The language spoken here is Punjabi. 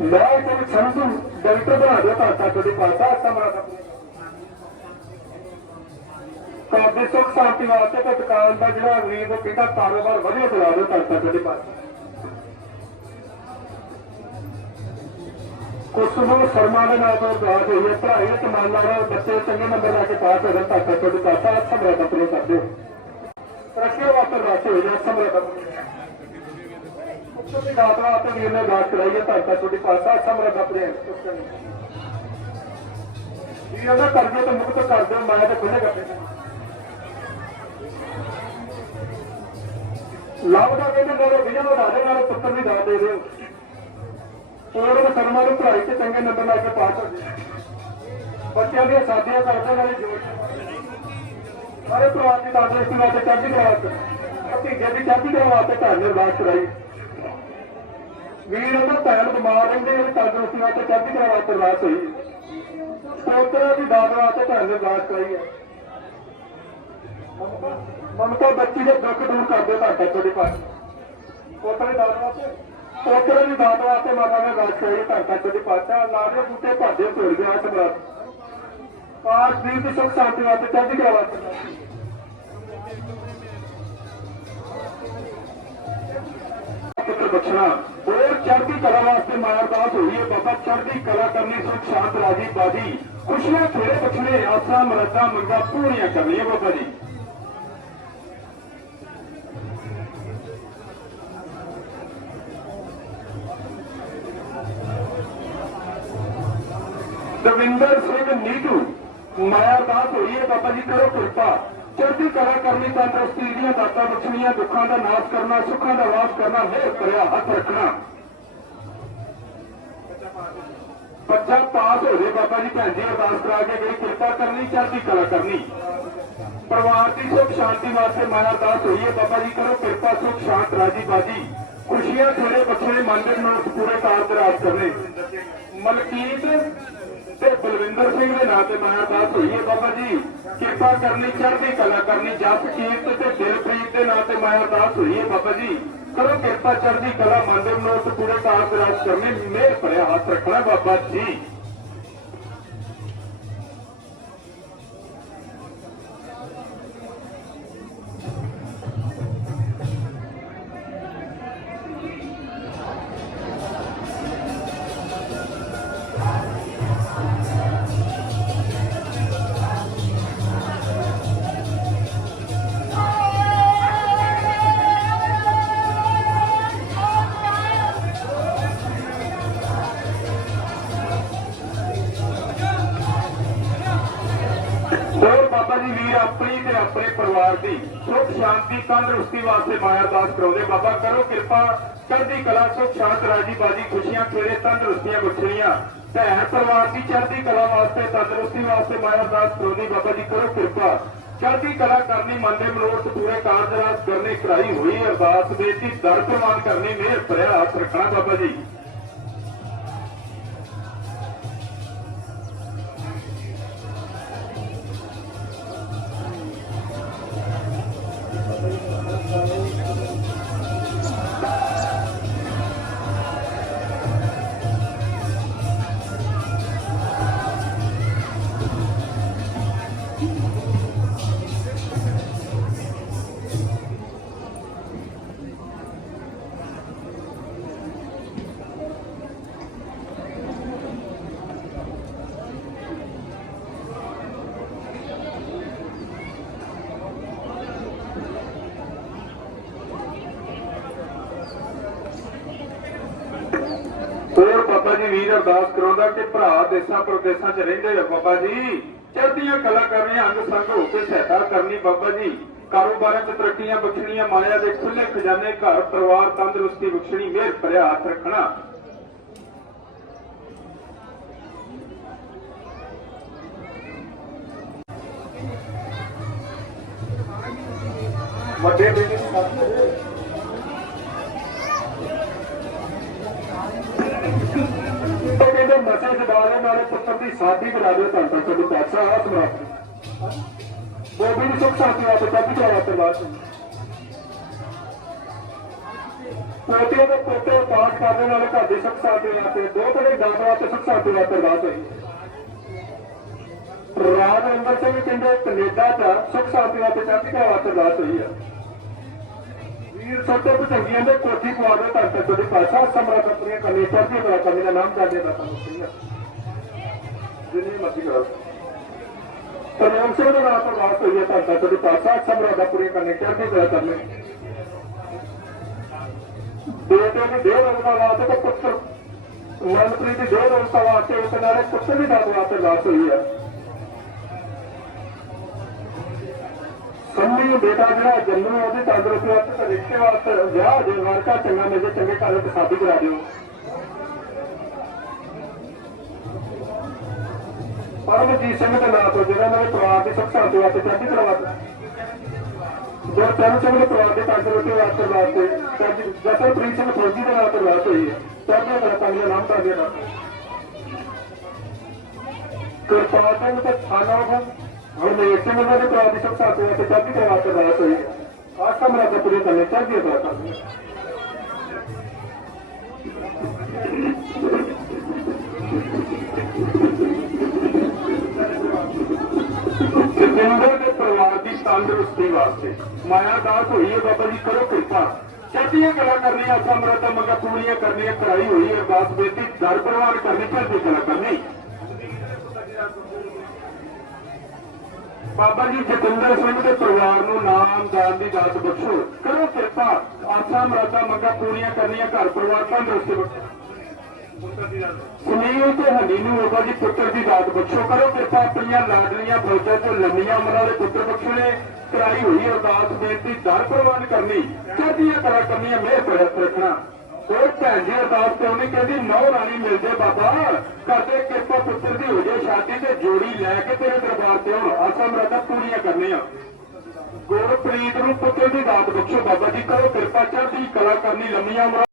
ਮੈਂ ਤੁਹਾਨੂੰ ਸੰਧੂ ਡਾਕਟਰ ਬਣਾ ਦਿਓ ਤਾਂ ਤੱਕ ਦੇ ਪਾਸਾ ਸਮਰਾ ਦਾ ਘਰ ਦੇ ਸੁੱਖ ਸ਼ਾਂਤੀ ਵਾਸਤੇ ਤੇ ਦੁਕਾਨ ਦਾ ਜਿਹੜਾ ਗਰੀਬ ਉਹ ਕਹਿੰਦਾ ਕਾਰੋਬਾਰ ਵਧੀਆ ਚਲਾ ਦਿਓ ਤਾਂ ਤੱਕ ਦੇ ਪਾਸਾ ਕੁਛ ਨੂੰ ਸ਼ਰਮਾ ਦੇ ਨਾਲ ਤੋਂ ਬਾਤ ਹੋਈ ਹੈ, ਪੜ੍ਹਾਈ ਵਿੱਚ ਲਾ ਰਿਹਾ ਬੱਚੇ ਚੰਗੇ ਨੰਬਰ ਲਾ ਕੇ ਪਾਸ ਹੋ ਜਾਣ ਤਾਂ ਤੱਕ ਦੇ ਪਾਸਾ ਸਮਰਾ ਦਾ ਪ੍ਰੋ ਕਰ ਦਿਓ। ਰੱਖਿਓ ਵਾਸਤੇ ਰਾਸ਼ੀ ਹੋ ਜਾਏ ਸਮਰਾ ਦਾ ਉੱਤੋਂ ਦੀ ਦਾਤਰਾ ਅਤੇ ਵੀਰ ਨੇ ਬਾਤ ਕਰਾਈ ਹੈ ਤਾਂ ਤੱਕ ਤੁਹਾਡੀ ਪਾਸਾ ਸਮਰਾ ਦਾ ਪ੍ਰੇਮ ਇਹ ਉਹਦਾ ਕਰਜ਼ੇ ਤੋਂ ਮੁਕਤ ਕਰ ਦਿਓ ਮੈਂ ਤਾਂ ਕਰਦੇ ਲਾਭ ਦਾ ਕਹਿੰਦੇ ਮੇਰੇ ਵਿਜਨ ਵਧਾ ਨਾਲ, ਪੁੱਤਰ ਵੀ ਦਾਤ ਦੇ ਦਿਓ। ਉਹਨਾਂ ਦੇ ਕਰਮਾਂ ਨੂੰ ਪੜ੍ਹਾਈ ਤੇ ਚੰਗੇ ਨੰਬਰ ਲੈ ਕੇ ਪਾਸ ਹੋ ਬੱਚਿਆਂ ਦੀਆਂ ਸਾਥੀਆਂ ਕਰਦੇ ਨਾਲੇ ਜੋੜ ਸਾਰੇ ਪਰਿਵਾਰ ਦੀ ਤੰਦਰੁਸਤੀ ਵਾਸਤੇ ਚੜ੍ਹਦੀ ਕਲਾ ਵਾਸਤੇ ਭਤੀਜੇ ਦੀ ਚੜ੍ਹਦੀ ਕਲਾ ਵਾਸਤੇ ਘਰ ਨਿਰਵਾਸ ਕਰਾਈ। ਵੀਰ ਉਹਦਾ ਭੈਣ ਬਿਮਾਰ ਰਹਿੰਦੇ ਨੇ ਤੰਦਰੁਸਤੀ ਵਾਸਤੇ ਚੜ੍ਹਦੀ ਕਲਾ ਵਾਸਤੇ ਅਰਦਾਸ ਹੋਈ ਪੋਤਰਾ ਦੀ ਦਾਦ ਵਾਸਤੇ ਘਰ ਨਿਰਵਾਸ ਕਰਾਈ ਹੈ ਮਮਤਾ ਬੱਚੀ ਦੇ ਦੁੱਖ ਦੂਰ ਕਰਦੇ ਤੁਹਾਡੇ ਤੁਹਾਡੇ ਪਾਸ ਪੋਤਰੇ ਦੀ ਦਾਦ ਵਾਸਤੇ, ਪੋਤਰੇ ਦੀ ਦਾਦ ਵਾਸਤੇ ਮਾਤਾ ਨੇ ਅਰਦਾਸ ਕਰਾਈ ਤੁਹਾਡਾ ਤੁਹਾਡੇ ਪਾਸਾ ਲਾਦੇ ਬੂਟੇ ਭਾਦੇ ਤੋੜ ਗਿਆ ਸਮਰਾਟ ਕਾਰ ਦੀ ਤੇ ਸੁਖ ਸ਼ਾਂਤੀ ਵਾਸਤੇ ਚੜ੍ਹਦੀ ਕਲਾ ਵਾਸਤੇ ਬਖਸ਼ਣਾ ਹੋਰ ਚੜ੍ਹਦੀ ਕਲਾ ਵਾਸਤੇ ਮਾਇਆ ਅਰਦਾਸ ਹੋਈ ਹੈ। ਬਾਬਾ ਚੜ੍ਹਦੀ ਕਲਾ ਕਰਨੀ, ਸੁਖ, ਸ਼ਾਂਤ, ਰਾਜੀ, ਬਾਜੀ। ਖੁਸ਼ੀਆਂ, ਖੇੜੇ ਬਖਸ਼ਣੇ ਆਸਾਂ, ਮਰਦਾਂ, ਮੰਗਾ ਪੂਰੀਆਂ ਕਰਨੀਆਂ ਬਾਬਾ ਜੀ। ਦਵਿੰਦਰ ਸਿੰਘ ਨੀਟੂ ਮਾਇਆ ਅਰਦਾਸ ਹੋਈ ਹੈ। ਬਾਬਾ ਜੀ, ਕਰੋ ਕਿਰਪਾ। ਚੜ੍ਹਦੀ ਕਲਾ ਕਰਨੀ ਤੰਦਰੁਸਤੀ ਦੀਆਂ ਦਾਤਾਂ ਬਖਸ਼ਣੀਆਂ ਦੁੱਖਾਂ ਦਾ ਨਾਸ਼ ਕਰਨਾ, ਸੁੱਖਾਂ ਦਾ ਵਾਸ ਕਰਨਾ ਮਿਹਰ ਕਰਿਆ ਹੱਥ ਰੱਖਣਾ। ਬੱਚਾ ਪਾਸ ਹੋ ਜੇ ਬਾਬਾ ਜੀ, ਭੈਣ ਜੀ ਅਰਦਾਸ ਕਰਾ ਕੇ ਗਈ ਕਿਰਪਾ ਕਰਨੀ, ਚੜ੍ਹਦੀ ਕਲਾ ਕਰਨੀ। ਪਰਿਵਾਰ ਦੀ ਸੁਖ, ਸ਼ਾਂਤੀ ਵਾਸਤੇ ਮਾਇਆ ਅਰਦਾਸ ਹੋਈ ਹੈ, ਬਾਬਾ ਜੀ ਕਰੋ ਕਿਰਪਾ, ਸੁਖ, ਸ਼ਾਂਤ, ਰਾਜੀ ਬਾਜੀ। ਖੁਸ਼ੀਆਂ ਥੋੜੇ ਬਖਸ਼ੇ ਮੰਦਰ ਨੂੰ ਪੂਰੇ ਕਾਰਜ ਰਾਜ ਕਰਨੇ। ਮਲਕੀਤ ਤੇ ਬਲਵਿੰਦਰ ਸਿੰਘ ਦੇ ਨਾਂ ਤੇ ਮਾਇਆ ਅਰਦਾਸ ਹੋਈ ਹੈ, ਬਾਬਾ ਜੀ, ਕਿਰਪਾ ਕਰਨੀ, ਚੜ੍ਹਦੀ ਕਲਾ ਕਰਨੀ ਜਸ ਕੀਰਤ ਤੇ ਦਿਲਪ੍ਰੀਤ ਦੇ ਨਾਂ ਤੇ ਮਾਇਆ ਅਰਦਾਸ ਹੋਈ ਹੈ, ਬਾਬਾ ਜੀ। ਕਰੋ ਕਿਰਪਾ, ਚੜ੍ਹਦੀ ਕਲਾ ਮੰਦਰ ਨੂੰ ਤੇ ਪੂਰੇ ਕਾਰਜ ਰਾਜ ਕਰਨੇ ਮਿਹਰ ਭਰਿਆ ਹੱਥ ਆਪਣੀ ਤੇ ਆਪਣੇ ਪਰਿਵਾਰ ਦੀ ਸੁਖ, ਸ਼ਾਂਤੀ, ਤੰਦਰੁਸਤੀ ਵਾਸਤੇ ਮਾਇਆ ਦਾਸ ਕਰਾਉਂਦੇ। ਬਾਬਾ, ਕਰੋ ਕਿਰਪਾ, ਚੜ੍ਹਦੀ ਕਲਾ, ਸੁਖ, ਸ਼ਾਂਤ ਰਾਜੀ ਬਾਜੀ ਖੁਸ਼ੀਆਂ, ਖੇੜੇ, ਤੰਦਰੁਸਤੀਆਂ ਬਖਸ਼ਣੀਆਂ ਭੈਣ ਪਰਿਵਾਰ ਦੀ ਚੜ੍ਹਦੀ ਕਲਾ ਵਾਸਤੇ, ਤੰਦਰੁਸਤੀ ਵਾਸਤੇ ਮਾਇਆ ਦਾਸ ਕਰਾਉਂਦੀ। ਬਾਬਾ ਜੀ, ਕਰੋ ਕਿਰਪਾ। ਚੜ੍ਹਦੀ ਕਲਾ ਕਰਨੀ, ਮਨ ਦੇ ਮਨੋਰਥ ਪੂਰੇ ਕਾਰਜ ਰਾਸ ਕਰਨੇ, ਕਰਾਈ ਹੋਈ ਅਰਦਾਸ, ਬੇਨਤੀ, ਦਰ ਪ੍ਰਮਾਨ ਕਰਨੀ, ਮਿਹਰ ਭਰਿਆ ਹੱਥ ਰੱਖਣਾ, ਬਾਬਾ ਜੀ। ਹੋਰ ਬਾਬਾ ਜੀ, ਵੀਰ ਅਰਦਾਸ ਕਰਾਉਂਦਾ ਕਿ ਭਰਾ ਦੇਸਾਂ ਪ੍ਰਦੇਸਾਂ 'ਚ ਰਹਿੰਦੇ ਆ ਬਾਬਾ ਜੀ। ਚੜ੍ਹਦੀਆਂ ਕਲਾ ਕਰਨੀਆਂ, ਅੰਗ ਸੰਗ ਹੋ ਕੇ ਸਹਾਇਤਾ ਕਰਨੀ ਬਾਬਾ ਜੀ। ਕਾਰੋਬਾਰਾਂ 'ਚ ਤਰੱਕੀਆਂ, ਬਖਸ਼ਣੀਆਂ ਮਾਇਆ ਦੇ ਖੁੱਲੇ ਖਜ਼ਾਨੇ, ਘਰ, ਪਰਿਵਾਰ, ਤੰਦਰੁਸਤੀ, ਬਖਸ਼ਣੀ, ਮਿਹਰ, ਭਰਿਆ ਹੱਥ ਰੱਖਣਾ। ਵੱਡੇ ਬਿਜ਼ਨਸ ਕਰਦੇ ਪੁੱਤਰ ਦੀ ਸਾਡੀ ਬਣਾ ਦਿਓ ਤਾਂ ਤਾਂ ਤੁਹਾਡੀ ਆ ਸਮਰਾ ਬੋਬੀ ਦੀ। ਸੁੱਖ ਸ਼ਾਂਤੀ ਵਾਸਤੇ ਕੱਢ ਕੇ ਪਰਿਵਾਰ ਚ। ਪੋਤੇ ਦੇ ਪੋਤੇ ਪਾਸ ਕਰਨ ਵਾਲੇ ਘਰ ਦੇ ਸੁੱਖ ਸ਼ਾਂਤੀ ਵਾਸਤੇ ਦੋ ਬੜੇ ਦਾਤ ਵਾਸਤੇ ਸੁੱਖ ਸ਼ਾਂਤੀ ਵਾਸਤੇ ਅਰਦਾਸ ਹੋਈ ਰਾਜ ਅੰਦਰ ਸਿੰਘ ਕਹਿੰਦੇ ਕੈਨੇਡਾ ਦਾ ਸੁੱਖ ਸ਼ਾਂਤੀ ਵਾਸਤੇ ਚੜ੍ਹਦੀ ਕਲਾ ਵਾਸਤੇ ਅਰਦਾਸ ਹੋਈ ਆ। ਵੀਰ ਛੋਟੇ ਭਜੰਗੀਆਂ ਦੇ ਕੋਠੀ ਪਵਾ ਦੇ ਧਰਤ ਤੇ ਦੀ ਭਾਸ਼ਾ ਸਮਰਾ ਕੰਪਨੀਆਂ ਕਰਨੀ ਚੜ੍ਹਦੀ ਕਲਾ ਕਰਨੀ ਦਾ ਨਾਮ ਜਾਣਦੇ ਦਾ ਤੁਹਾਨੂੰ ਸਿੰਘ ਜਿੰਨੀ ਮਰਜ਼ੀ ਕਰੋ। ਤਰਨਾਮ ਸਿੰਘ ਦਾ ਨਾਮ ਅਰਦਾਸ ਹੋਈ ਹੈ ਧਰਤ ਤੇ ਦੀ ਭਾਸ਼ਾ ਸਮਰਾ ਦਾ ਪੂਰੀ ਕਰਨੀ ਚੜ੍ਹਦੀ ਕਲਾ ਕਰਨੀ। ਬੇਟੇ ਦੀ ਦੇਹ ਰੰਗਦਾ ਵਾਸਤੇ ਤੇ ਪੁੱਤਰ ਮਨਪ੍ਰੀਤ ਦੀ ਦੇਹ ਰੰਗਦਾ ਵਾਸਤੇ ਉਸ ਨਾਲੇ ਪੁੱਤਰ ਦੀ ਦਾਤ ਵਾਸਤੇ ਅਰਦਾਸ ਹੋਈ ਹੈ। ਸੰਮੀ ਬੇਟਾ ਜਿਹੜਾ ਜੰਮੂ ਉਹਦੀ ਤੰਦਰੁਸਤੀ ਵਾਸਤੇ ਤੇ ਰਿਸ਼ਤੇ ਵਾਸਤੇ ਵਿਆਹ ਦੇ ਵਰਕਾ ਚੰਗਾ ਮਿਲ ਚੰਗੇ ਘਰ ਵਿੱਚ ਕਰਾ ਦਿਓ। ਪਰਮਜੀਤ ਸਿੰਘ ਦੇ ਨਾਂ ਤੋਂ ਜਿਹੜਾ ਮੇਰੇ ਪਰਿਵਾਰ ਦੀ ਸੁੱਖ ਸ਼ਾਂਤੀ ਵਾਸਤੇ ਚੜ੍ਹਦੀ ਕਲਾ ਵਾਸਤੇ ਜੋ ਚਰਨ ਸਿੰਘ ਦੇ ਪਰਿਵਾਰ ਦੇ ਤੰਦਰੁਸਤੀ ਵਾਸਤੇ ਵਾਸਤੇ ਚੜ੍ਹਦੀ ਜਸਨਪ੍ਰੀਤ ਸਿੰਘ ਫੌਜੀ ਦੇ ਨਾਂ ਤੋਂ ਅਰਦਾਸ ਹੋਈ ਹੈ ਚੜ੍ਹਦੀ ਕਲਾ ਕੰਨ ਨਾਮ ਤਾਂ ਦੇ ਨਾਲ ਕਿਰਪਾਲ ਸਿੰਘ ਤੰਦਰੁਸਤੀ ਵਾਸਤੇ। ਮਾਇਆ ਦਾਸ ਹੋਈ ਹੈ, ਬਾਬਾ ਜੀ, ਕਰੋ ਕਿਰਪਾ। ਚੜ੍ਹਦੀਆਂ ਕਲਾ ਕਰਨੀਆਂ ਅਸਾਂ ਮਰਦਾ ਮੰਗਾ ਪੂਰੀਆਂ ਕਰਨੀਆਂ, ਕਰਾਈ ਹੋਈ ਹੈ ਅਰਦਾਸ ਬੇਨਤੀ ਦਰ ਪ੍ਰਵਾਨ ਕਰਨੀ ਚੜ੍ਹਦੀ ਕਲਾ ਕਰਨੀ। ਬਾਬਾ ਜੀ, ਜਤਿੰਦਰ ਸਿੰਘ ਦੇ ਪਰਿਵਾਰ ਨੂੰ ਨਾਮ ਦਾਨ ਦੀ ਦਾਤ ਬਖਸ਼ੋ। ਕਰੋ ਕਿਰਪਾ ਆਸਾਂ ਮਰਦਾ ਮੰਗਾ ਪੂਰੀਆਂ ਕਰਨੀਆਂ, ਘਰ ਪਰਿਵਾਰ ਤੰਦਰੁਸਤੀ ਬਖਸ਼ੋ। ਸੁਨੀਲ ਤੇ ਹਨੀ ਨੂੰ ਬਾਬਾ ਜੀ ਪੁੱਤਰ ਦੀ ਦਾਤ ਬਖਸ਼ੋ ਕਰੋ ਕਿਰਪਾ ਆਪਣੀਆਂ ਲਾਡਲੀਆਂ ਫੌਜਾਂ ਤੋਂ ਲੰਮੀਆਂ ਉਮਰਾਂ ਦੇ ਪੁੱਤਰ ਬਖਸ਼ੋ ਨੇ। ਕਰਾਈ ਹੋਈ ਅਰਦਾਸ, ਬੇਨਤੀ, ਦਰ ਪ੍ਰਵਾਨ ਕਰਨੀ। ਚੜ੍ਹਦੀਆਂ ਕਲਾ ਕਰਨੀਆਂ ਮਿਹਰ ਪ੍ਰਯਤ ਰੱਖਣਾ। ਕੋਈ ਭੈਣ ਜੀ ਅਰਦਾਸ ਤੇ ਉਹਨੇ ਕਹਿੰਦੀ? ਨੌ ਰਾਣੀ ਮਿਲ ਜੇ ਬਾਬਾ। ਕਰਦੇ ਕਿਰਪਾ ਪੁੱਤਰ ਦੀ ਹੋ ਜੇ ਸ਼ਾਦੀ ਤੇ ਜੋੜੀ ਲੈ ਕੇ ਤੇਰੇ ਦਰਬਾਰ ਤੇ ਆਉਣ। ਆਸਾਂ ਮਰਾਦਾ ਪੂਰੀਆਂ ਕਰਨੀਆਂ। ਗੁਰਪ੍ਰੀਤ ਨੂੰ ਪੁੱਤਰ ਦੀ ਦਾਤ ਬਖਸ਼ੋ ਬਾਬਾ ਜੀ। ਕਰੋ ਕਿਰਪਾ, ਚੜ੍ਹਦੀ ਕਲਾ ਕਰਨੀ, ਲੰਮੀਆਂ ਉਮਰਾਂ